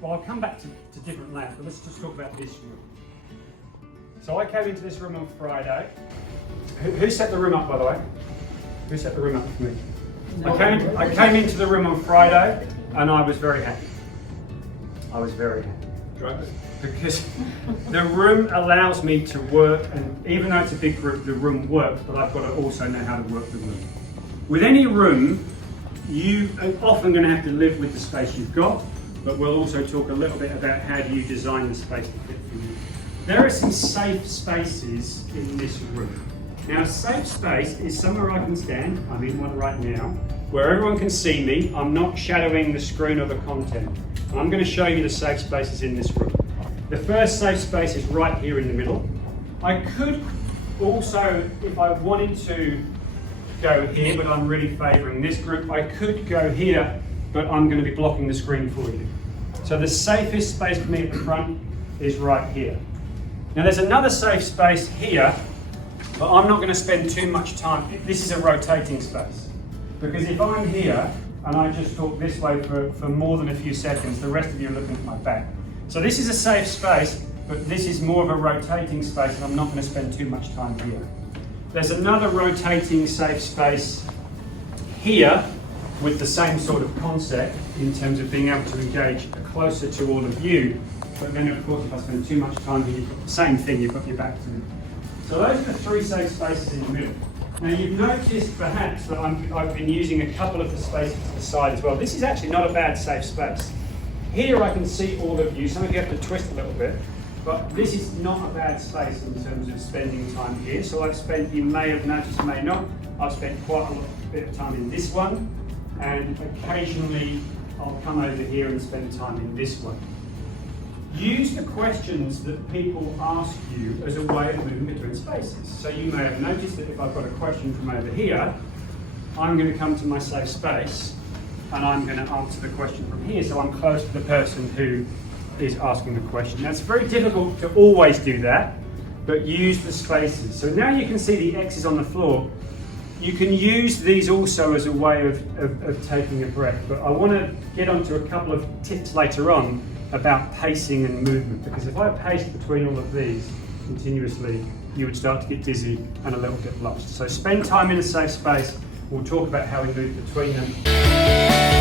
well, I'll come back to different layouts, but let's just talk about this room. So I came into this room on Friday. Who set the room up, by the way? Who set the room up for me? I came into the room on Friday and I was very happy. I was very happy. Because the room allows me to work, and even though it's a big group, the room works, but I've got to also know how to work the room. With any room, you are often going to have to live with the space you've got, but we'll also talk a little bit about how do you design the space to fit for you. There are some safe spaces in this room. Now, a safe space is somewhere I can stand. I'm in one right now, where everyone can see me. I'm not shadowing the screen or the content. I'm going to show you the safe spaces in this room. The first safe space is right here in the middle. I could also, if I wanted to, go here, but I'm really favouring this group. I could go here, but I'm going to be blocking the screen for you. So the safest space for me at the front is right here. Now there's another safe space here, but I'm not going to spend too much time. This is a rotating space. Because if I'm here and I just talk this way for more than a few seconds, the rest of you are looking at my back. So this is a safe space, but this is more of a rotating space and I'm not going to spend too much time here. There's another rotating safe space here with the same sort of concept in terms of being able to engage closer to all of you. But then of course if I spend too much time here, you've got the same thing, you've got your back to me. So those are the three safe spaces in the middle. Now you've noticed perhaps that I've been using a couple of the spaces to the side as well. This is actually not a bad safe space. Here I can see all of you, some of you have to twist a little bit, but this is not a bad space in terms of spending time here. So I've spent, you may have noticed, may not, I've spent quite a bit of time in this one, and occasionally I'll come over here and spend time in this one. Use the questions that people ask you as a way of moving between spaces. So you may have noticed that if I've got a question from over here, I'm going to come to my safe space and I'm going to answer the question from here, so I'm close to the person who is asking the question. Now it's very difficult to always do that, but use the spaces. So now you can see the X's on the floor. You can use these also as a way of taking a breath, but I want to get onto a couple of tips later on about pacing and movement, because if I paced between all of these continuously, you would start to get dizzy and a little bit lost. So spend time in a safe space. We'll talk about how we move between them.